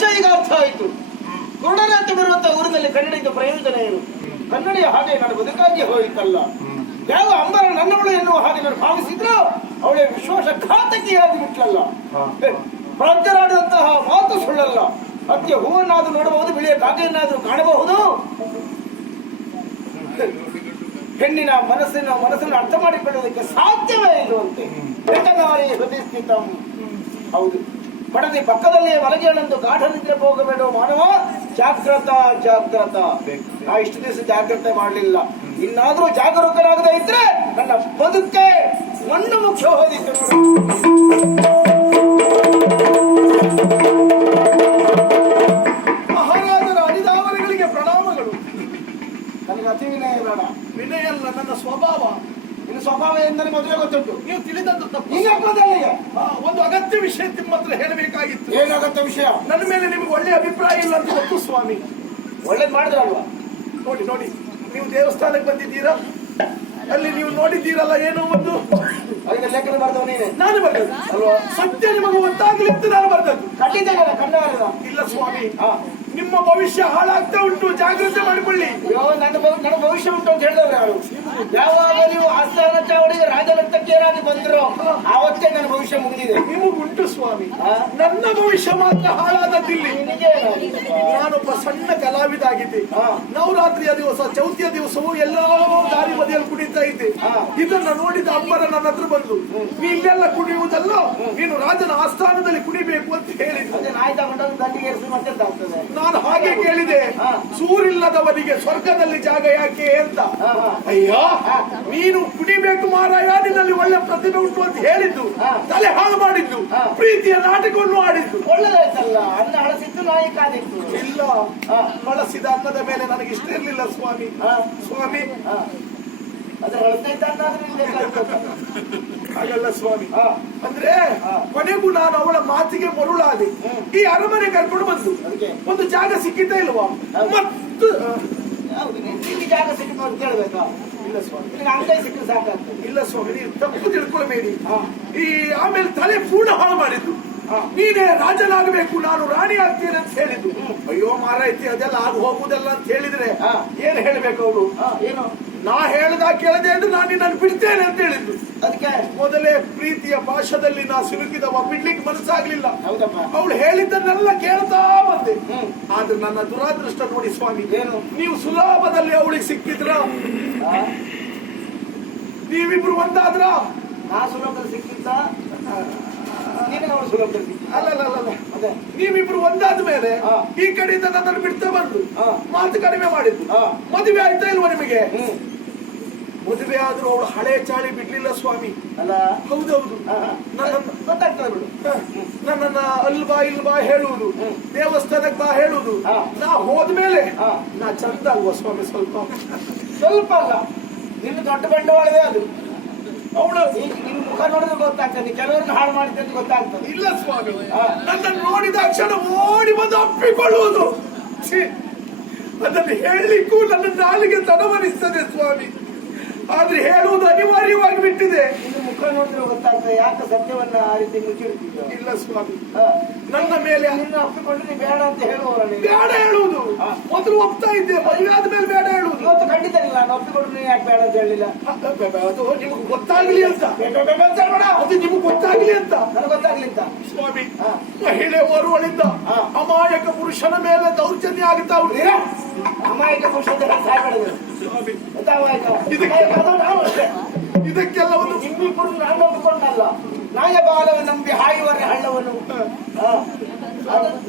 ವಿಷಯ ಈಗ ಅರ್ಥ ಆಯ್ತು. ಕುರುಡನ ಅಂತ ಬರುವಂತ ಊರಿನಲ್ಲಿ ಕನ್ನಡಿಯಿಂದ ಪ್ರಯೋಜನ ಏನು? ಕನ್ನಡಿಯ ಹಾಗೆ ನಾನು ಬದುಕಾಗಿ ಹೋಯಿತಲ್ಲ. ಯಾವ ಅಂಬರ ನನ್ನವಳು ಎನ್ನುವ ಹಾಗೆ ನಾನು ಭಾವಿಸಿದ್ರು ಅವಳೇ ವಿಶ್ವಾಸಘಾತಕಿಯಾಗಿ ಬಿಟ್ಲಲ್ಲ. ಪ್ರಾಜ್ಞರಾಡುವಂತಹ ಮಾತು ಸುಳ್ಳಲ್ಲ. ಅತ್ಯ ಹೂವನ್ನಾದ್ರೂ ನೋಡಬಹುದು, ಬಿಳಿಯ ಕಾಗೆಯನ್ನಾದ್ರೂ ಕಾಣಬಹುದು. ಹೆಣ್ಣಿನ ಮನಸ್ಸನ್ನು ಅರ್ಥ ಮಾಡಿಕೊಳ್ಳುವುದಕ್ಕೆ ಸಾಧ್ಯವೇ ಇರುವಂತೆ ಹೃದಯಸ್ಥಿತಂ. ಹೌದು, ಪಡದೆ ಪಕ್ಕದಲ್ಲೇ ಮಲಗೇಳೆಂದು ಗಾಢ ನಿದ್ರೆ ಹೋಗಬೇಡ ಮಾನವ. ಜಾಗ್ರತ ಜಾಗ್ರತ. ನಾ ಇಷ್ಟು ದಿವಸ ಜಾಗ್ರತೆ ಮಾಡಲಿಲ್ಲ, ಇನ್ನಾದ್ರೂ ಜಾಗರೂಕರಾಗದೇ ಇದ್ರೆ ನನ್ನ ಬದುಕೆ ಮಣ್ಣು ಮುಖ್ಯ ಹೋದಿತ್ತು. ಮಹಾರಾಜರ ಅನಿದಾವರಿಗಳಿಗೆ ಪ್ರಣಾಮಗಳು. ನನಗೆ ಅತಿ ವಿನಯ ಬೇಡ. ವಿನಯ ಅಲ್ಲ, ನನ್ನ ಸ್ವಭಾವ. ಇನ್ನು ಸ್ವಭಾವ ಎಂದರೆ ಮೊದಲೇ ಗೊತ್ತುಂಟು. ನೀವು ತಿಳಿದದ್ದು ತಪ್ಪು. ಒಂದು ಅಗತ್ಯ ವಿಷಯ ನಿಮ್ಮ ಹತ್ರ ಹೇಳಬೇಕಾಗಿತ್ತು. ಏನಾಗತ್ತ ವಿಷಯ? ನನ್ನ ಮೇಲೆ ನಿಮ್ಗೆ ಒಳ್ಳೆ ಅಭಿಪ್ರಾಯ ಇಲ್ಲ ಅಂತ ಗೊತ್ತು ಸ್ವಾಮಿ. ಒಳ್ಳೇದ್ ಮಾಡಿದ್ರಲ್ವಾ? ನೋಡಿ ನೋಡಿ, ನೀವು ದೇವಸ್ಥಾನಕ್ಕೆ ಬಂದಿದ್ದೀರಾ, ಅಲ್ಲಿ ನೀವು ನೋಡಿದ್ದೀರಲ್ಲ ಏನೋ ಒಂದು ಲೇಖನ ಬರ್ದವ್ ನೀನೆ. ನಾನು ಬರ್ತದ್ದು ಅಲ್ವಾ? ಸತ್ಯ ನಿಮಗೆ ಗೊತ್ತಾಗ್ಲಿ ಅಂತ ನಾನು ಬರ್ತದ್ದು. ಖಂಡಿತ ಕಂಡ ಇಲ್ಲ ಸ್ವಾಮಿ, ನಿಮ್ಮ ಭವಿಷ್ಯ ಹಾಳಾಗ್ತಾ ಉಂಟು, ಜಾಗ್ರತೆ ಮಾಡಿಕೊಳ್ಳಿ. ನನ್ನ ಭವಿಷ್ಯ ಉಂಟು ಅಂತ ಹೇಳಿದವ್ರು ಯಾರು? ಯಾವಾಗ ನೀವು ಆಸ್ಥಾನ ಚಾವಡಿಗೆ ರಾಜನರ್ತಕಿಯರಾಗಿ ಬಂದ್ರು ಆವತ್ತೇ ನನ್ನ ಭವಿಷ್ಯ ಮುಗಿದಿದೆ. ನಿಮಗುಂಟು ಸ್ವಾಮಿ, ನನ್ನ ಭವಿಷ್ಯ ಮಾತ್ರ ಹಾಳಾದದ್ದಿಲ್ಲಿ. ನಾನೊಬ್ಬ ಸಣ್ಣ ಕಲಾವಿದ ಆಗಿದ್ದೆ. ನವರಾತ್ರಿಯ ದಿವಸ, ಚೌತಿಯ ದಿವಸವೂ ಎಲ್ಲೋ ದಾರಿ ಬದಿಯಲ್ಲಿ ಕುಣಿತಾ ಇದ್ದೆ. ಇದನ್ನ ನೋಡಿದ ಅಪ್ಪರ ನನ್ನ ಹತ್ರ ಬಂದು, ನೀ ಇಲ್ಲೆಲ್ಲ ಕುಣಿಯುವುದಲ್ಲ, ನೀನು ರಾಜನ ಆಸ್ಥಾನದಲ್ಲಿ ಕುಣಿಬೇಕು ಅಂತ ಹೇಳಿದ್ರು. ನಾನು ಹಾಗೆ ಕೇಳಿದೆ, ಸೂರಿಲ್ಲದವನಿಗೆ ಸ್ವರ್ಗದಲ್ಲಿ ಜಾಗ ಯಾಕೆ ಅಂತ. ಅಯ್ಯೋ, ನೀನು ಕುಣಿಬೇಕು ಮಾರಾಯ, ನಿನ್ನಲ್ಲಿ ಒಳ್ಳೆ ಪ್ರತಿಭೆ ಉಂಟು ಅಂತ ಹೇಳಿದ್ದು, ತಲೆ ಹಾಳು ಮಾಡಿದ್ದು, ಪ್ರೀತಿಯ ನಾಟಕವನ್ನು ಆಡಿದ್ದು. ಒಳ್ಳೆದಾಯ್ತಲ್ಲ, ಅನ್ನ ಹಳಸಿತ್ತು ನಾಯಿ ಕಾದಿತ್ತು. ಇಲ್ಲ, ಬಳಸಿದ ಅನ್ನದ ಮೇಲೆ ನನಗೆ ಇಷ್ಟ ಇರ್ಲಿಲ್ಲ ಸ್ವಾಮಿ. ಸ್ವಾಮಿ ಹಾಗಲ್ಲ ಸ್ವಾಮಿ, ಅಂದ್ರೆ ಕೊನೆಗೂ ನಾನು ಅವಳ ಮಾತಿಗೆ ಮರುಳಾದೆ. ಈ ಅರಮನೆ ಕರ್ಕೊಂಡು ಬಂದು ಒಂದು ಜಾಗ ಸಿಕ್ಕಿದ್ದೇ ಇಲ್ವಾ? ಮತ್ತು ಜಾಗ ಸಿಕ್ಕಿತು ಅಂತ ಕೇಳ್ಬೇಕಾ? ಇಲ್ಲ ಸ್ವಾಮಿ, ಅಂಗೈ ಸಿಕ್ಕರೆ ಸಾಕಾಗ್ತದೆ. ಇಲ್ಲ ಸ್ವಾಮಿ, ನೀವು ತಪ್ಪು ತಿಳ್ಕೊಳ್ಬೇಡಿ. ಈ ಆಮೇಲೆ ತಲೆ ಪೂರ್ಣ ಹಾಳು ಮಾಡಿದ್ದು. ನೀನೇ ರಾಜನಾಗಬೇಕು, ನಾನು ರಾಣಿ ಆಗ್ತೇನೆ ಅಂತ ಹೇಳಿದ್ದು. ಅಯ್ಯೋ ಮಾರಾಯ್ತಿ, ಅದೆಲ್ಲ ಆಗ ಹೋಗುದಲ್ಲ ಅಂತ ಹೇಳಿದ್ರೆ ಏನ್ ಹೇಳ್ಬೇಕು ಅವರು? ಏನು ನಾ ಹೇಳ್ದಾಗ ಕೇಳದೆ ಅಂದ್ರೆ ನಾನು ನನ್ನ ಬಿಡ್ತೇನೆ ಅಂತ ಹೇಳಿದ್ದು. ಅದಕ್ಕೆ ಮೊದಲೇ ಪ್ರೀತಿಯ ಭಾಷದಲ್ಲಿ ನಾ ಸಿಲುಕಿದವ, ಬಿಡ್ಲಿಕ್ಕೆ ಮನಸ್ಸಾಗ್ಲಿಲ್ಲ. ಹೌದಪ್ಪ, ಅವಳು ಹೇಳಿದ್ದನ್ನೆಲ್ಲ ಕೇಳ್ತಾ ಬಂದೆ. ಆದ್ರೆ ನನ್ನ ದುರಾದೃಷ್ಟ ನೋಡಿ ಸ್ವಾಮಿ, ಏನು? ನೀವು ಸುಲಭದಲ್ಲಿ ಅವಳಿಗೆ ಸಿಕ್ಕಿದ್ರ? ನೀವಿಬ್ರು ಒಂದಾದ್ರ? ನಾ ಸುಲಭದಲ್ಲಿ ಸಿಕ್ಕಿದ್ದ, ಸುಲಭದಲ್ಲಿ ಅಲ್ಲ, ನೀವಿಬ್ರು ಒಂದಾದ ಮೇಲೆ ಈ ಕಡೆಯಿಂದ ನನ್ನನ್ನು ಬಿಡ್ತಾ ಬಂದು ಮಾತು ಕಡಿಮೆ ಮಾಡಿದ್ದು. ಮದುವೆ ಆಯ್ತಾ ಇಲ್ವಾ ನಿಮಗೆ? ಮದುವೆ ಆದ್ರೂ ಅವಳು ಹಳೆ ಚಾಳಿ ಬಿಡ್ಲಿಲ್ಲ ಸ್ವಾಮಿ. ಅಲ್ಲ, ಹೌದೌದು, ಗೊತ್ತಾಗ್ತದೆ ಬಿಡು. ನನ್ನನ್ನ ಇಲ್ಬಾ ಹೇಳುವುದು, ದೇವಸ್ಥಾನಕ್ಕೆ ಬಾ ಹೇಳುವುದು. ನಾ ಹೋದ್ಮೇಲೆ ನಾ ಚಂದ ಅಲ್ವಾ ಸ್ವಾಮಿ? ಸ್ವಲ್ಪ ಅಲ್ಲ, ನಿನ್ನ ದೊಡ್ಡ ಬಂಡವಾಳವೇ ಅದು. ಅವಳು ನಿನ್ ಮುಖ ನೋಡಿದ್ರೆ ಗೊತ್ತಾಗ್ತದೆ, ಕೆಲವರನ್ನು ಹಾಳು ಮಾಡಿದ್ದೆ ಅಂತ ಗೊತ್ತಾಗ್ತದೆ. ಇಲ್ಲ ಸ್ವಾಮಿ, ನನ್ನನ್ನು ನೋಡಿದ ಕ್ಷಣ ಓಡಿ ಬಂದು ಅಪ್ಪಿಕೊಳ್ಳುವುದು. ಅದನ್ನು ಹೇಳಲಿಕ್ಕೂ ನನ್ನ ನಾಲಿಗೆ ತಡವರಿಸ್ತದೆ ಸ್ವಾಮಿ. ಆದ್ರೆ ಹೇಳುವುದು ಅನಿವಾರ್ಯವಾಗಿ ಬಿಟ್ಟಿದೆ. ನಿನ್ನ ಮುಖ ನೋಡಿದ್ರೆ ಗೊತ್ತಾಗ್ತದೆ ಯಾಕೆ ಸತ್ಯವನ್ನ ಆ ರೀತಿ ಮುಚ್ಚಿರ್ತಿದ್ದ. ಇಲ್ಲ ಸ್ವಾಮಿ, ನನ್ನ ಮೇಲೆ ನಿನ್ನ ಅಪ್ಪಿಕೊಂಡ್ರೆ ಬೇಡ ಅಂತ ಹೇಳುವವರೇ. ಬೇಡ ಹೇಳುವುದು ಮೊದಲು ಒಪ್ತಾ ಇದ್ದೆ, ಮದುವೆ ಆದ್ಮೇಲೆ ಬೇಡ ಹೇಳುವುದು. ಇವತ್ತು ಖಂಡಿತ ಇಲ್ಲ, ನಾನು ಒಪ್ಪಿಕೊಂಡ್ರೆ ನೀನು ಯಾಕೆ ಬೇಡ ಅಂತ ಹೇಳಿಲ್ಲ? ಅದು ನಿಮ್ಗೆ ಗೊತ್ತಾಗ್ಲಿ ಅಂತ. ಅದು ನಿಮ್ಗೆ ಗೊತ್ತಾಗ್ಲಿ ಅಂತ. ನನಗೆ ಗೊತ್ತಾಗ್ಲಿ ಅಂತ ಸ್ವಾಮಿ. ಮಹಿಳೆ ಓರ್ವಳಿಂದ ಅಮಾಯಕ ಪುರುಷನ ಮೇಲೆ ದೌರ್ಜನ್ಯ ಆಗುತ್ತಾ ಉಂಟು. ಅಮಾಯಕ ಪುರುಷ ಸಾಯ್ಬೇಡ ಸ್ವಾಮಿ. ಇದಕ್ಕೆಲ್ಲ ಒಂದು ಇಬ್ಬಿಬ್ಬರು ನಾನು ಒಪ್ಪಿಕೊಂಡಲ್ಲ. ನಾಯ ಬಾಲವ ನಂಬಿ ಹಾಯುವರೆ ಹಳ್ಳವನು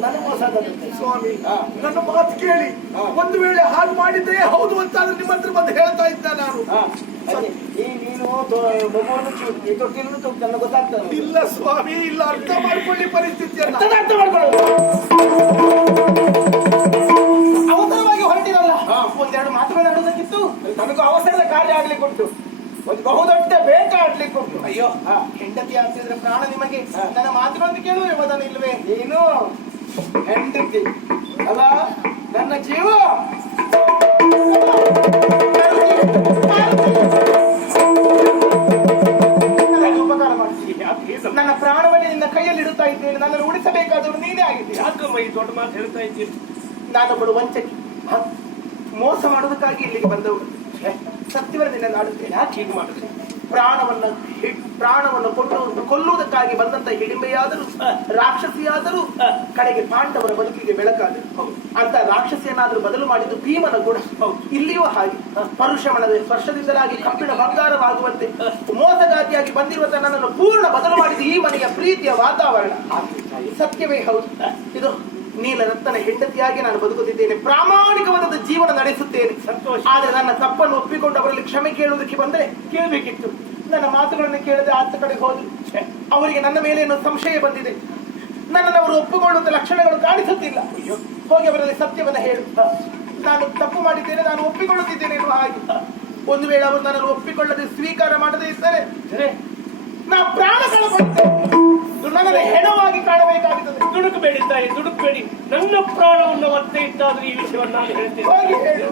ನನಗೆ ಮೋಸ ಸ್ವಾಮಿ. ನನ್ನ ಮಾತು ಕೇಳಿ, ಒಂದು ವೇಳೆ ಹಾಲು ಮಾಡಿದ್ದೇ ಹೌದು ಅಂತ ಆದ್ರೆ ನಿಮ್ಮ ಹತ್ರ ಬಂದು ಹೇಳ್ತಾ ಇದ್ದ ನಾನು. ನೀನು ತೊಟ್ಟಿನ ನನಗೆ ಗೊತ್ತಾಗ್ತದೆ. ಇಲ್ಲ ಸ್ವಾಮಿ, ಇಲ್ಲ, ಅರ್ಥ ಮಾಡ್ಕೊಳ್ಳಿ ಪರಿಸ್ಥಿತಿಯನ್ನ. ಅರ್ಥ ಮಾಡ್ಕೊಳ್ಳೋದು ಅವಸರವಾಗಿ ಹೊರಟಿರಲ್ಲ. ಒಂದೆರಡು ಮಾತುಗಳು ನಡೆದಕ್ಕಿತ್ತು, ನನಗೂ ಅವಸರದ ಕಾರ್ಯ ಆಗ್ಲಿಕ್ಕೆ ಉಂಟು, ಒಂದು ಬಹುದೊಡ್ಡ ಬೇಟ ಆಡ್ಲಿಕ್ಕೆ ಉಂಟು. ಅಯ್ಯೋ, ಹೆಂಡತಿ ಆಗ್ತಿದ್ರೆ ಪ್ರಾಣ ನಿಮಗೆ. ನನ್ನ ಮಾತುಗಳನ್ನು ಕೇಳುವ ಮದನ ಇಲ್ವೇ? ನೀನು ಹೆಂಡತಿ ಅಲ್ಲ, ನನ್ನ ಜೀವ. ಉಪಕಾರ ಮಾಡ್ತೀನಿ, ನನ್ನ ಪ್ರಾಣವನ್ನೇ ನಿನ್ನ ಕೈಯಲ್ಲಿ ಇಡುತ್ತಾ ಇದ್ದೇನೆ. ನನ್ನನ್ನು ಉಳಿಸಬೇಕು ಮಾಡಬೇಕಾದವರು ನೀನೇ ಆಗಿದ್ದೀಯ. ಯಾಕಮ್ಮ ಈ ದೊಡ್ಡ ಮಾತು ಹೇಳ್ತಾ ಇದ್ದೀನಿ? ನಾನೊಬ್ಬಳು ವಂಚಕಿ, ಮೋಸ ಮಾಡೋದಕ್ಕಾಗಿ ಇಲ್ಲಿಗೆ ಬಂದವರು. ಸತ್ಯವನ್ನ ನಿನ್ನ ಆಡುತ್ತೇನೆ. ಯಾಕೆ ಹೀಗೆ ಮಾಡಿದ್ರೆ? ಪ್ರಾಣವನ್ನು ಕೊಲ್ಲುವುದಕ್ಕಾಗಿ ಬಂದಂತ ಹಿಡಿಮೆಯಾದರೂ ರಾಕ್ಷಸಿಯಾದರೂ ಕಡೆಗೆ ಪಾಂಡವರ ಬದುಕಿಗೆ ಬೆಳಕಾದರು. ಅಂತ ರಾಕ್ಷಸಿಯನ್ನಾದ್ರೂ ಬದಲು ಮಾಡಿದ್ದು ಭೀಮನ ಗುಣ. ಇಲ್ಲಿಯೂ ಹಾಗೆ ಪರುಷಮಣದ ಸ್ಪರ್ಶದಿಂದಲಾಗಿ ಕಬ್ಬಿಣ ಬಂಗಾರವಾಗುವಂತೆ ಮೋಸಗಾತಿಯಾಗಿ ಬಂದಿರುವಂತ ನನ್ನನ್ನು ಪೂರ್ಣ ಬದಲು ಮಾಡಿದ ಈ ಮನೆಯ ಪ್ರೀತಿಯ ವಾತಾವರಣ ಸತ್ಯವೇ ಹೌದು. ಇದು ನೀಲರತ್ನ ಹೆಂಡತಿಯಾಗಿ ನಾನು ಬದುಕುತ್ತಿದ್ದೇನೆ, ಪ್ರಾಮಾಣಿಕವಾದ ಜೀವನ ನಡೆಸುತ್ತೇನೆ. ಸಂತೋಷ. ಆದರೆ ನನ್ನ ತಪ್ಪನ್ನು ಒಪ್ಪಿಕೊಂಡು ಅವರಲ್ಲಿ ಕ್ಷಮೆ ಕೇಳುವುದಕ್ಕೆ ಬಂದರೆ ಕೇಳಬೇಕಿತ್ತು. ನನ್ನ ಮಾತುಗಳನ್ನು ಕೇಳದೆ ಆತ ಕಡೆಗೆ ಹೋದ್ರು. ಅವರಿಗೆ ನನ್ನ ಮೇಲೆ ಏನೋ ಸಂಶಯ ಬಂದಿದೆ. ನನ್ನನ್ನು ಅವರು ಒಪ್ಪಿಕೊಳ್ಳುವಂತ ಲಕ್ಷಣಗಳು ಕಾಣಿಸುತ್ತಿಲ್ಲ. ಹೋಗಿ ಅವರಲ್ಲಿ ಸತ್ಯವನ್ನ ಹೇಳು. ನಾನು ತಪ್ಪು ಮಾಡಿದ್ದೇನೆ, ನಾನು ಒಪ್ಪಿಕೊಳ್ಳುತ್ತಿದ್ದೇನೆ ಎನ್ನುವ ಹಾಗೆ. ಒಂದು ವೇಳೆ ಅವರು ನನ್ನನ್ನು ಒಪ್ಪಿಕೊಳ್ಳದೆ ಸ್ವೀಕಾರ ಮಾಡದೇ ಇದ್ದರೆ ನಾ ಪ್ರಾಣ ಕಳಕೊಳ್ಳುತ್ತೇನೆ. ನನ್ನನ್ನು ಹೆಣವಾಗಿ ಕಾಣಬೇಕಾಗುತ್ತದೆ. ದುಡುಕಬೇಡಿ ತಾಯಿ, ದುಡುಕಬೇಡಿ. ನನ್ನ ಪ್ರಾಣವನ್ನು ಮತ್ತೆ ಇಟ್ಟಾದ್ರೆ ಈ ವಿಷಯವನ್ನು ನಾನು ಹೇಳ್ತೇನೆ. ಹೋಗಿ ಹೇಳು.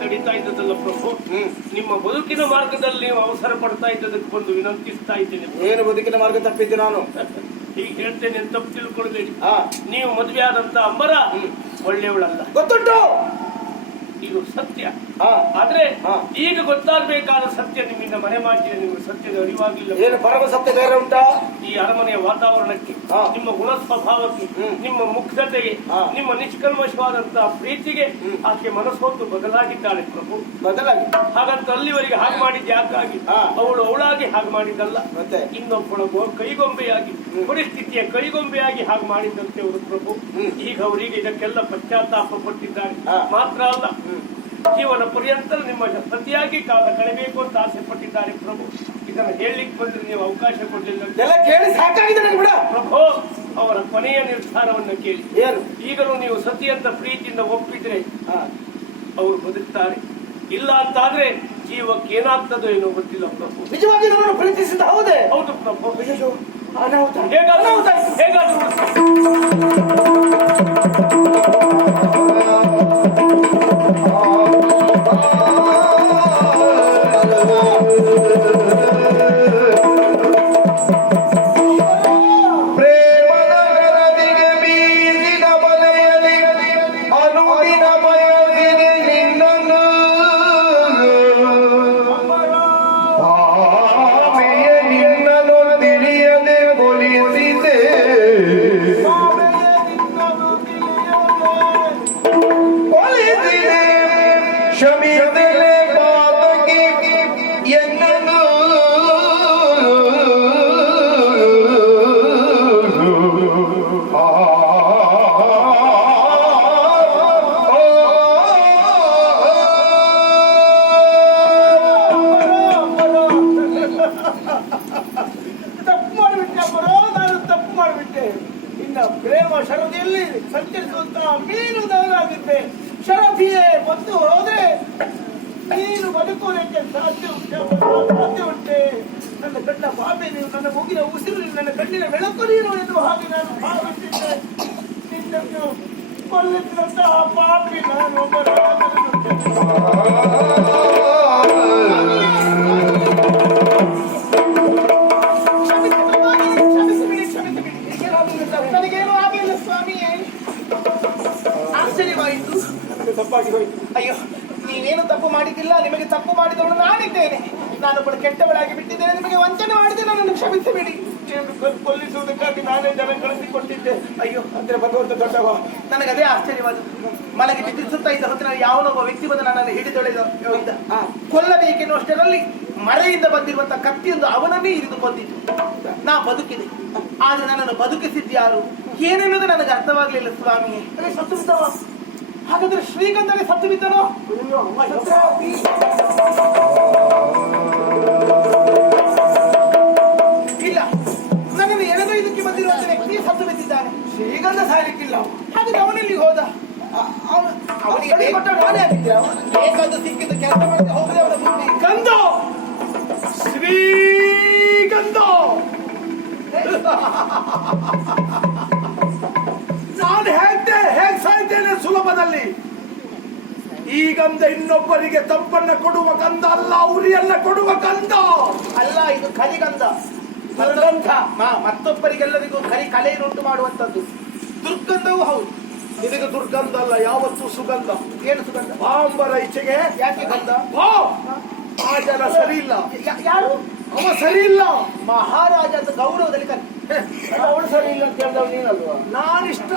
ತಡೀತಾ ಇದ್ದದಲ್ಲ ಪ್ರಭು, ನಿಮ್ಮ ಬದುಕಿನ ಮಾರ್ಗದಲ್ಲಿ ನೀವು ಅವಸರ ಪಡ್ತಾ ಇದ್ದದಕ್ಕೆ ಒಂದು ವಿನಂತಿಸ್ತಾ ಇದ್ದೇನೆ. ಏನು ಬದುಕಿನ ಮಾರ್ಗ ತಪ್ಪಿದ್ದು ನಾನು? ಹೀಗೆ ಹೇಳ್ತೇನೆ ಅಂತ ತಪ್ಪು ತಿಳ್ಕೊಳ್ಬೇಡಿ. ನೀವು ಮದುವೆ ಆದಂತ ಅಮ್ಮರ ಒಳ್ಳೆಯವಳಲ್ಲ, ಗೊತ್ತುಂಟು, ಇದು ಸತ್ಯ. ಆದ್ರೆ ಈಗ ಗೊತ್ತಾಗಬೇಕಾದ ಸತ್ಯ ನಿಮ್ಮಿಂದ ಮನೆ ಮಾಡಿದ್ರೆ ನಿಮ್ಗೆ ಸತ್ಯದ ಅರಿವಾಗಿಲ್ಲ. ಏನು ಪರಮ ಸತ್ಯ ಬೇರೆ ಉಂಟಾ? ಈ ಅರಮನೆಯ ವಾತಾವರಣಕ್ಕೆ, ನಿಮ್ಮ ಗುಣ ಸ್ವಭಾವಕ್ಕೆ, ನಿಮ್ಮ ಮುಗ್ಧತೆಗೆ, ನಿಮ್ಮ ನಿಷ್ಕಲ್ಮಶವಾದಂತಹ ಪ್ರೀತಿಗೆ ಆಕೆ ಮನಸ್ಸೊಂದು ಬದಲಾಗಿದ್ದಾಳೆ ಪ್ರಭು. ಬದಲಾಗಿ ಹಾಗಂತ ಅಲ್ಲಿವರೆಗೆ ಹಾಗೆ ಮಾಡಿದ್ದು ಯಾಕಾಗಿ? ಅವಳಾಗಿ ಹಾಗೆ ಮಾಡಿದ್ದಲ್ಲ, ಇನ್ನೊಬ್ಬಳ ಕೈಗೊಂಬೆಯಾಗಿ, ಪರಿಸ್ಥಿತಿಯ ಕೈಗೊಂಬೆಯಾಗಿ ಹಾಗೆ ಮಾಡಿದ್ದಂತೆ ಅವರು ಪ್ರಭು. ಈಗ ಅವರಿಗೆ ಇದಕ್ಕೆಲ್ಲ ಪಶ್ಚಾತ್ತಾಪ ಪಟ್ಟಿದ್ದಾರೆ. ಮಾತ್ರ ಅಲ್ಲ, ಜೀವನ ಪರ್ಯಂತ ನಿಮ್ಮ ಸತಿಯಾಗಿ ಕಾಲ ಕಳೆಯಬೇಕು ಅಂತ ಆಸೆ ಪಟ್ಟಿದ್ದಾರೆ ಪ್ರಭು. ಇದನ್ನು ಹೇಳಲಿಕ್ಕೆ ಬಂದ್ರೆ ನೀವು ಅವಕಾಶ ಕೊಡಲಿಲ್ಲ. ಕೇಳಿ ಸಾಕಾಗಿದೆ ಬಿಡ ಪ್ರಭು. ಅವರ ಕೊನೆಯ ನಿರ್ಧಾರವನ್ನು ಕೇಳಿ. ಏನು? ಈಗಲೂ ನೀವು ಸತಿ ಅಂತ ಪ್ರೀತಿಯಿಂದ ಒಪ್ಪಿದ್ರೆ ಅವರು ಬದುಕ್ತಾರೆ, ಇಲ್ಲ ಅಂತಾದ್ರೆ ಜೀವಕ್ಕೆ ಏನಾಗ್ತದೋ ಏನೋ ಗೊತ್ತಿಲ್ಲ ಪ್ರಭು. ನಿಜವಾಗಿ ನಮ್ಮನ್ನು ಪ್ರೀತಿಸಿದ ಹೌದೇ? ಹೌದು ಪ್ರಭು. ಹೇಗಾದ್ರೂ ಪ್ರೇಮ ಶರದಿಯಲ್ಲಿ ಸಂಚರಿಸುವಂತಹ ಮೀನುದಾರಾಗಿದ್ದೆ. ಶರದಿಯೇ ಬಂದು ಹೋದ್ರೆ ನೀನು ಬದುಕುವುದಕ್ಕೆ ಸಾಧ್ಯ ಉಂಟೆ? ನನ್ನ ಕಣ್ಣ ಪಾಪೆ ನೀವು, ನನ್ನ ಮುಗಿನ ಉಸಿರು ನನ್ನ ಕಣ್ಣಿನ ಬೆಳಕು ನೀನು ಎನ್ನುವ ಹಾಗೆ ನಾನು ಭಾವಿಸಿದ್ದೆ. ನಿನ್ನನ್ನು ಕೊಲ್ಲಿಸಿದಂತಹ ಪಾಪಿ ನಾನು ನನಗೇನು ಆಗಿಲ್ಲ ಸ್ವಾಮಿಯೇ. ಆಶ್ಚರ್ಯವಾಯಿತು, ತಪ್ಪಾಗಿ ಹೋಯಿತು. ಅಯ್ಯೋ, ನೀವೇನು ತಪ್ಪು ಮಾಡಿದ್ದಿಲ್ಲ, ನಿಮಗೆ ತಪ್ಪು ಮಾಡಿದವಳು ನಾನಿದ್ದೇನೆ. ನಾನೊಬ್ಬಳು ಕೆಟ್ಟವಳಾಗಿ ಬಿಟ್ಟಿದ್ದೇನೆ, ನಿಮಗೆ ವಂಚನೆ ಮಾಡಿದೆ, ನನ್ನನ್ನು ಕ್ಷಮಿಸಬೇಡಿ. ಕೊಲ್ಲಿಸುವುದಕ್ಕಾಗಿ ನಾನೇ ಜನ ಕಳಿಸಿಕೊಟ್ಟಿದ್ದೆ. ಅಯ್ಯೋ, ಅಂದ್ರೆ ಭಗವಂತ ದೊಡ್ಡವ. ನನಗದೇ ಆಶ್ಚರ್ಯವಾದ. ಮನೆಗೆ ಬಿದ್ದಿಸುತ್ತಾ ಇದ್ದ ಹೊತ್ತಿನ ಯಾವನೊಬ್ಬ ವ್ಯಕ್ತಿ ಬಂದು ನನ್ನನ್ನು ಹಿಡಿದೊಳೆದ ಕೊಲ್ಲಬೇಕೆನ್ನುವಷ್ಟರಲ್ಲಿ ಮರೆಯಿಂದ ಬಂದಿರುವಂತಹ ಕತ್ತಿಯೊಂದು ಅವನನ್ನೇ ಇರಿದು ಕೊಂದಿತ್ತು. ನಾ ಬದುಕಿದೆ, ಆದ್ರೆ ನನ್ನನ್ನು ಬದುಕಿಸಿದ್ಯಾರು ಏನೆನ್ನೋದು ನನಗೆ ಅರ್ಥವಾಗ್ಲಿಲ್ಲ ಸ್ವಾಮಿಯೇ. ಸತ್ತು ಬಿದ್ದವ ಹಾಗಾದ್ರೆ ಶ್ರೀಗಂಧನೇ ಸತ್ತು ಬಿದ್ದನೋ? ಇಲ್ಲ, ನನ್ನನ್ನು ಎಳೆದೊಯ್ದಕ್ಕೆ ಬಂದಿರುವಂತ ವ್ಯಕ್ತಿ ಸತ್ತು ಬಿದ್ದಿದ್ದಾನೆ. ಶ್ರೀಗಂಧ ಸಾಯ್ಲಿಕ್ಕಿಲ್ಲ. ಹಾಗಾದ್ರೆ ಅವನಲ್ಲಿ ಹೋದ? ಅವನಿಗೆ ಬೇಕಾದ್ದು ಸಿಕ್ಕಿದ್ದು ಕೆಲಸ ಮಾಡಿದ್ರೆ ಹೋಗದೆ ಅವನ ಬುದ್ಧಿ. ಗಂಧ, ಶ್ರೀಗಂಧ. ನಾನು ಹೇಗ್ ಸಾಯ್ತೇನೆ ಸುಲಭದಲ್ಲಿ. ಈ ಗಂಧ ಇನ್ನೊಬ್ಬರಿಗೆ ತಂಪನ್ನ ಕೊಡುವ ಗಂಧ ಅಲ್ಲ, ಉರಿಯನ್ನ ಕೊಡುವ ಗಂಧ ಅಲ್ಲ. ಇದು ಕಲಿಗಂಧ, ದುರ್ಗಂಧ. ಮತ್ತೊಬ್ಬರಿಗೆಲ್ಲರಿಗೂ ಕಲೆಯನ್ನುಂಟು ಮಾಡುವಂತದ್ದು. ದುರ್ಗಂಧವೂ ಹೌದು. ನಿನಗೆ ದುರ್ಗಂಧ ಅಲ್ಲ, ಯಾವತ್ತೂ ಸುಗಂಧ. ಏನು ಸುಗಂಧ? ಬಾಂಬರ ಈಚೆಗೆ ಯಾಕೆ ಗಂಧ? ಆ ಜನ ಸರಿ ಇಲ್ಲ. ಯಾರು? ಅವ ಸರಿ ಇಲ್ಲ. ಮಹಾರಾಜ ಅಂತ ಗೌರವದಲ್ಲಿ ಕಲಿ. ಅವಳು ಸರಿ ಇಲ್ಲ ಅಂತ ಹೇಳಿದವ್ ನೀನಲ್ವಾ? ನಾನಿಷ್ಟ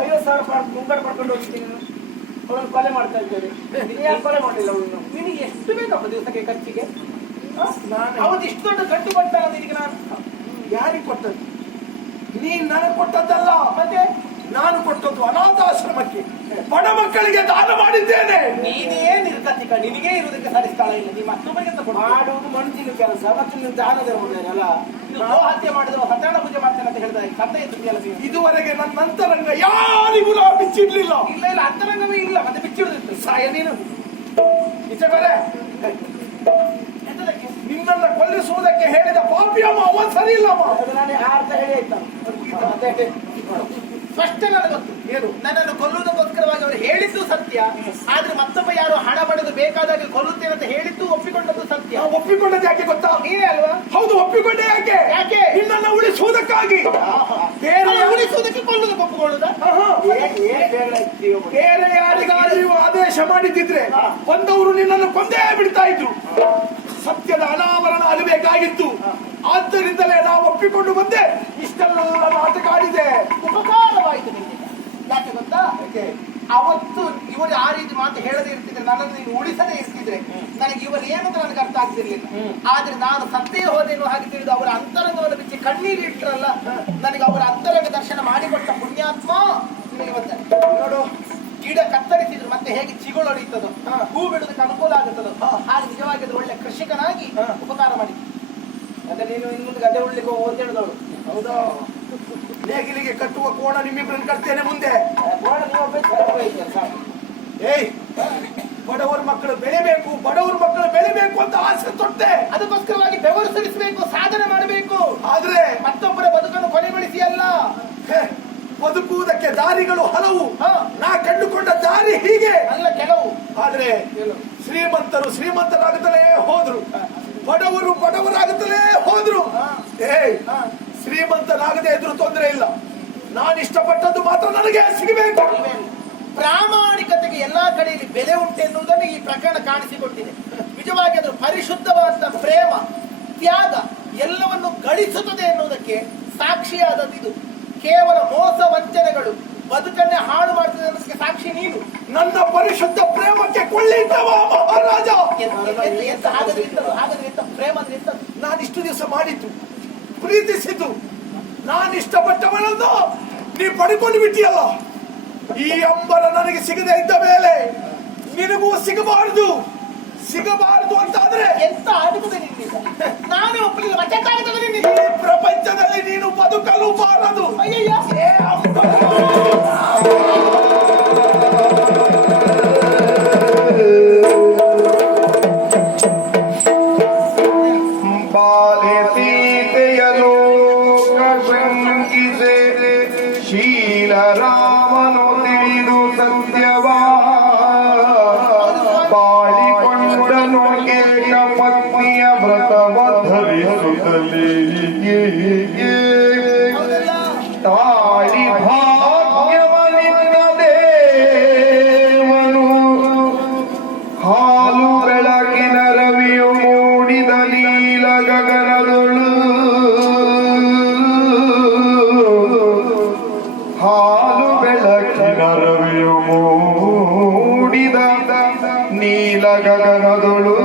50,000 ಮುಂಗಡ ಪಡ್ಕೊಂಡು ಹೋಗಿದ್ದೀನಿ. ಅವಳನ್ನು ಕೊಲೆ ಮಾಡ್ತಾ ಇದ್ದೇನೆ. ಯಾಕೆ ಕೊಲೆ ಮಾಡಿಲ್ಲ ಅವಳನ್ನು? ನಿನಗೆ ಎಷ್ಟು ಬೇಕಪ್ಪ ದಿವಸಕ್ಕೆ ಖರ್ಚಿಗೆ? ಅವತ್ತು ಇಷ್ಟು ದೊಡ್ಡ ಗಂಟು ಕೊಡ್ತಾರ ನಿನಗೆ. ನಾನು ಯಾರಿಗೆ ಕೊಟ್ಟದ್ದು? ನೀನ್ ನನಗೆ ಕೊಟ್ಟದ್ದಲ್ಲ, ಮತ್ತೆ ನಾನು ಕೊಟ್ಟದ್ದು ಅನಾಥಾಶ್ರಮಕ್ಕೆ ಬಡ ಮಕ್ಕಳಿಗೆ ದಾನ ಮಾಡಿದ್ದೇನೆ. ನೀನೇ ನಿರ್ಗತಿಕ, ನಿನಗೆ ಇರುವುದಕ್ಕೆ ಸರಿ ಸ್ಥಳ ಇಲ್ಲ. ನೀವು ಮತ್ತೊಬ್ಬರಿಗೆ ಮಾಡುವುದು ಮಣ್ಣಿನ ಕೆಲಸ ಮತ್ತು ನೀವು ದಾನ ಧರ್ಮದೇನಲ್ಲ. ಗೋ ಹತ್ಯೆ ಮಾಡಿದ್ರು ಸತ್ಯನಾರಾಯಣ ಪೂಜೆ ಮಾಡ್ತೇನೆ ಅಂತ ಹೇಳಿದ್ರೆ ಕಥೆ ಇತ್ತು. ಇದುವರೆಗೆ ನನ್ನ ಅಂತರಂಗ ಯಾರಿಗೂ ಬಿಚ್ಚಿಡ್ಲಿಲ್ಲ. ಇಲ್ಲ ಇಲ್ಲ, ಅಂತರಂಗವೇ ಇಲ್ಲ, ಮತ್ತೆ ಬಿಚ್ಚಿಡುದಿತ್ತು. ಸಾಯ ನೀನು ಈಚೆ ಬರೆ. ಎಂತದಕ್ಕೆ? ನಿನ್ನನ್ನ ಕೊಲ್ಲಿಸುವುದಕ್ಕೆ ಹೇಳಿದ ಪಾಪಿಯಮ್ಮ ಅವನ್ ಸರಿ ಇಲ್ಲಮ್ಮ. ನಾನೇ ಅರ್ಥ ಹೇಳಿ ಆಯ್ತಾ? ಸ್ಪಷ್ಟ ನನಗೆ ಗೊತ್ತು. ಏನು? ನನ್ನನ್ನು ಕೊಲ್ಲುವುದಕ್ಕೋಸ್ಕರವಾಗಿ ಅವರು ಹೇಳಿದ್ದು ಸತ್ಯ. ಆದ್ರೆ ಮತ್ತೊಬ್ಬ ಯಾರು ಹಣ ಪಡೆದು ಬೇಕಾದಾಗ ಕೊಲ್ಲುತ್ತೇನೆ ಅಂತ ಹೇಳಿದ್ದು ಒಪ್ಪಿಕೊಂಡದ್ದು ಸತ್ಯ. ಒಪ್ಪಿಕೊಂಡದ್ದು ಯಾಕೆ ಗೊತ್ತಾ? ನೀನೇ ಅಲ್ವಾ? ಹೌದು, ಒಪ್ಪಿಕೊಂಡೆ. ಯಾಕೆ? ಯಾಕೆ? ನಿನ್ನನ್ನು ಉಳಿಸುವುದಕ್ಕಾಗಿ. ಉಳಿಸುವುದಕ್ಕೆ ಕೊಲ್ಲುವುದಕ್ಕೆ ಒಪ್ಪಿಕೊಳ್ಳುದ? ಬೇರೆ ಯಾರಿಗಾದ್ರೂ ನೀವು ಆದೇಶ ಮಾಡಿದ್ದಿದ್ರೆ ಬಂದವರು ನಿನ್ನನ್ನು ಕೊಂದೇ ಬಿಡ್ತಾ ಇದ್ರು. ಸತ್ಯದ ಅನಾವರಣ ಆಗಬೇಕಾಗಿತ್ತು. ಆದ್ದರಿಂದಲೇ ನಾವು ಒಪ್ಪಿಕೊಂಡು ಬಂದೆ. ಇಷ್ಟೆಲ್ಲ ನಾಟಕ ಆಡಿದೆ. ಉಪಕಾರವಾಯಿತು ನಿಮಗೆ. ಯಾಕೆ ಗೊತ್ತಾ? ಅವತ್ತು ಇವರು ಆ ರೀತಿ ಮಾತು ಹೇಳದೆ ಇರ್ತಿದ್ರೆ, ನನ್ನನ್ನು ನೀನು ಉಳಿಸದೇ ಇರ್ತಿದ್ರೆ ನನಗೆ ಇವರು ಏನಂತ ನನಗೆ ಅರ್ಥ ಆಗ್ತಿರ್ಲಿಲ್ಲ. ಆದ್ರೆ ನಾನು ಸತ್ತೇ ಹೋದೇನು ಹಾಗೆ ತಿಳಿದು ಅವರ ಅಂತರಂಗವನ್ನು ಬಿಚ್ಚಿ ಕಣ್ಣೀರು ಇಟ್ಟರಲ್ಲ, ನನಗೆ ಅವರ ಅಂತರಂಗ ದರ್ಶನ ಮಾಡಿಕೊಟ್ಟ ಪುಣ್ಯಾತ್ಮ ನಿಮಗೆ ಗೊತ್ತಾನೆ. ನೋಡು, ಗಿಡ ಕತ್ತರಿಸಿದ್ರು ಮತ್ತೆ ಹೇಗೆ ಚಿಗುಳೊಳಿತದೋ, ಹೂ ಬಿಡುವುದಕ್ಕೆ ಅನುಕೂಲ ಆಗುತ್ತದೋ, ಹಾಗೆ ನಿಜವಾಗಿ ಅದು ಒಳ್ಳೆ ಕೃಷಿಕನಾಗಿ ಉಪಕಾರ ಮಾಡಿ. ಅದೇ ನೀನು ಇನ್ನೊಂದು ಗದ್ದೆ ಉಳ್ಳಿಗೆ ಹೋಗು ಅಂತ ಹೇಳಿದವಳು. ಹೌದಾ? ನೇಗಿಲಿಗೆ ಕಟ್ಟುವ ಕೋಣ ನಿಮ್ಮಿಬ್ಬರನ್ನು ಕಟ್ತೇನೆ ಮುಂದೆ. ಏಯ್, ಬಡವರ ಮಕ್ಕಳು ಬೆಳಿಬೇಕು, ಬಡವರ ಮಕ್ಕಳು ಬೆಳಿಬೇಕು ಅಂತ ಆಸೆ ತೊಟ್ಟೆ. ಅದಕ್ಕೋಸ್ಕರವಾಗಿ ಬೆವರು ಸುರಿಸಬೇಕು, ಸಾಧನೆ ಮಾಡಬೇಕು. ಆದ್ರೆ ಮತ್ತೊಬ್ಬರ ಬದುಕನ್ನು ಕೊನೆಗೊಳಿಸಿ ಅಲ್ಲ. ಬದುಕುವುದಕ್ಕೆ ದಾರಿಗಳು ಹಲವು. ನಾ ಕಂಡುಕೊಂಡ ದಾರಿ ಹೀಗೆ ಅಲ್ಲ, ಕೆಲವು. ಆದ್ರೆ ಶ್ರೀಮಂತರು ಶ್ರೀಮಂತರಾಗುತ್ತಲೇ ಹೋದ್ರು, ಬಡವರು ಬಡವರಾಗುತ್ತಲೇ ಹೋದ್ರು. ಶ್ರೀಮಂತನಾಗದೆ ಇದ್ರು ತೊಂದರೆ ಇಲ್ಲ, ನಾನು ಇಷ್ಟಪಟ್ಟದ್ದು ಮಾತ್ರ ನನಗೆ ಸಿಗಬೇಕು. ಪ್ರಾಮಾಣಿಕತೆಗೆ ಎಲ್ಲಾ ಕಡೆಯಲ್ಲಿ ಬೆಲೆ ಉಂಟು ಎನ್ನುವುದನ್ನು ಈ ಪ್ರಕರಣ ಕಾಣಿಸಿಕೊಟ್ಟಿದೆ. ನಿಜವಾಗಿ ಅದು ಪರಿಶುದ್ಧವಾದ ಪ್ರೇಮ, ತ್ಯಾಗ ಎಲ್ಲವನ್ನು ಗಳಿಸುತ್ತದೆ ಎನ್ನುವುದಕ್ಕೆ ಸಾಕ್ಷಿಯಾದದ್ದು ಇದು. ಕೇವಲ ಮೋಸ ವಂಚನೆಗಳು ಬದುಕನ್ನೇ ಹಾಳು ಮಾಡ್ತದೆ ಅನ್ನೋದಕ್ಕೆ ಸಾಕ್ಷಿ ನೀನು. ನನ್ನ ಪರಿಶುದ್ಧ ಪ್ರೇಮಕ್ಕೆ ಕೊಳ್ಳಿದ್ದವ ಮಹಾರಾಜ. ಹಾಗಾದ್ರೆ ಪ್ರೇಮ ಅಂದ್ರೆ ಎಂತ? ನಾನು ಇಷ್ಟು ದಿವಸ ಮಾಡಿದ್ದು, ಪ್ರೀತಿಸಿದ್ದು, ನಾನು ಇಷ್ಟಪಟ್ಟವಳನ್ನು ನೀ ಪಡ್ಕೊಂಡು ಬಿಟ್ಟಿಯಲ್ಲ. ಈ ಅಂಬರ ನನಗೆ ಸಿಗದೆ ಇದ್ದ ಮೇಲೆ ನಿನಗೂ ಸಿಗಬಾರದು. ಸಿಗಬಾರದು ಅಂತಾದ್ರೆ ಎಂತ ಆಗುತ್ತದೆ ನಿನ್ನಿಂದ? ನಾನೇ ಒಪ್ಪಲಿಲ್ಲ, ಮತ್ತೆ ಈ ಪ್ರಪಂಚದಲ್ಲಿ ನೀನು ಬದುಕಲು ಬಾರದು. ಅಯ್ಯಯ್ಯ, ಬಾಲೆ ಸೀತೆಯನು ಶಂಕಿಸೆ ಶೀಲರಾಮನು ತಿಳಿದು ಸತ್ಯವಾ ಬಾಳಿಕೊಂಡನು ಏಕ ಪತ್ನಿಯ ವ್ರತವ ಧರಿಸುತ್ತಲೇ ತಾಳಿ ಭಾಗ್ಯವನಿಂದ ದೇವನು ಹಾಲು ಬೆಳಕಿನ ರವಿಯು ಮೂಡಿದ ನೀಲ ಗಗನದೊಳು ಹಾಲು ಬೆಳಕಿನ ರವಿಯು ಮೂಡಿದ ನೀಲ ಗಗನದೊಳು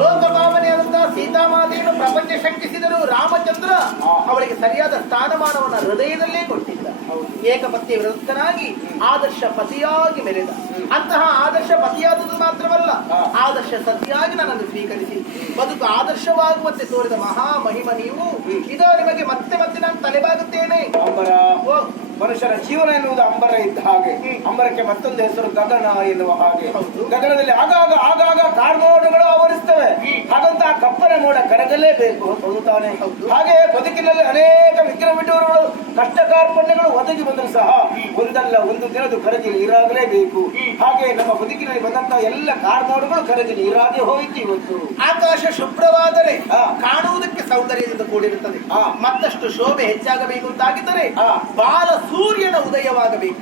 ಲೋಕ ಭಾವನೆಯಾದಂತಹ ಸೀತಾಮಾತೆಯನ್ನು ಅವಳಿಗೆ ಸರಿಯಾದ ಸ್ಥಾನಮಾನವನ್ನು ಹೃದಯದಲ್ಲೇ ಕೊಟ್ಟಿದ್ದ. ಏಕಪತ್ನಿ ವೃತ್ತನಾಗಿ ಆದರ್ಶ ಪತಿಯಾಗಿ ಮೆರೆದ. ಅಂತಹ ಆದರ್ಶ ಪತಿಯಾದುದು ಮಾತ್ರವಲ್ಲ, ಆದರ್ಶ ಸತಿಯಾಗಿ ನನ್ನನ್ನು ಸ್ವೀಕರಿಸಿ ಬದುಕು ಆದರ್ಶವಾಗುವಂತೆ ತೋರಿದ ಮಹಾ ಮಹಿಮ ನೀವು. ಇದೋ ನಿಮಗೆ ಮತ್ತೆ ಮತ್ತೆ ನಾನು ತಲೆಬಾಗುತ್ತೇನೆ. ಅಂಬರ ಮನುಷ್ಯರ ಜೀವನ ಎನ್ನುವುದು ಅಂಬರ ಇದ್ದ ಹಾಗೆ, ಅಂಬರಕ್ಕೆ ಮತ್ತೊಂದು ಹೆಸರು ಗಗನ ಎನ್ನುವ ಹಾಗೆ. ಗಗನದಲ್ಲಿ ಆಗಾಗ ಆಗಾಗ ಕಾರ್ಮೋಡಗಳು ಆವರಿಸ್ತವೆ. ಹಾಗಂತ ಕಪ್ಪನ ಮೋಡ ಕರಗಲೇಬೇಕು, ಹೌದು ತಾನೆ? ಹಾಗೆ ಬದುಕಿನಲ್ಲಿ ಅನೇಕ ವಿಘ್ನ ವಿಡೂರಗಳು ಕಷ್ಟ ಕಾರ್ಪಣ್ಯಗಳು ಒದಗಿ ಬಂದರೂ ಸಹ ಒಂದಲ್ಲ ಒಂದು ದಿನದ ಕರಗಿ ನೀರಾಗಲೇಬೇಕು. ಹಾಗೆ ನಮ್ಮ ಬದುಕಿನಲ್ಲಿ ಬಂದಂತಹ ಎಲ್ಲ ಕಾರ್ಮೋಡಗಳು ಕರಗಿ ನೀರಾಗಿ ಹೋಯಿತು. ಇವತ್ತು ಆಕಾಶ ಶುಭ್ರವಾದರೆ ಕಾಣುವುದಕ್ಕೆ ಸೌಂದರ್ಯದಿಂದ ಕೂಡಿರುತ್ತದೆ. ಮತ್ತಷ್ಟು ಶೋಭೆ ಹೆಚ್ಚಾಗಬೇಕು ಅಂತಾಗಿದ್ದರೆ ಬಾಲ ಸೂರ್ಯನ ಉದಯವಾಗಬೇಕು,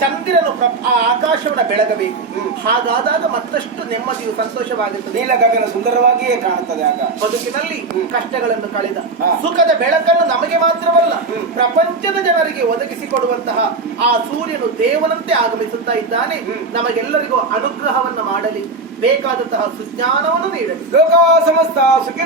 ಚಂದಿರನು ಆ ಆಕಾಶವನ್ನು ಬೆಳಗಬೇಕು. ಹಾಗಾದಾಗ ಮತ್ತಷ್ಟು ನೆಮ್ಮದಿಯು ಸಂತೋಷವಾಗುತ್ತದೆ. ನೀಲ ಗಗನ ಸುಂದರವಾಗಿಯೇ ಕಾಣುತ್ತದೆ. ಆಗ ಬದುಕಿನಲ್ಲಿ ಕಷ್ಟಗಳನ್ನು ಕಳೆದ ಸುಖದ ಬೆಳಕನ್ನು ನಮಗೆ ಮಾತ್ರವಲ್ಲ ಪ್ರಪಂಚದ ಜನರಿಗೆ ಒದಗಿಸಿಕೊಡುವಂತಹ ಆ ಸೂರ್ಯನು ದೇವನಂತೆ ಆಗಮಿಸುತ್ತಾ ಇದ್ದಾನೆ. ನಮಗೆಲ್ಲರಿಗೂ ಅನುಗ್ರಹವನ್ನು ಮಾಡಲಿ, ಬೇಕಾದಂತಹ ಸುಜ್ಞಾನವನ್ನು ನೀಡಲಿ. ಲೋಕ ಸಮಸ್ತ ಸುಖಿ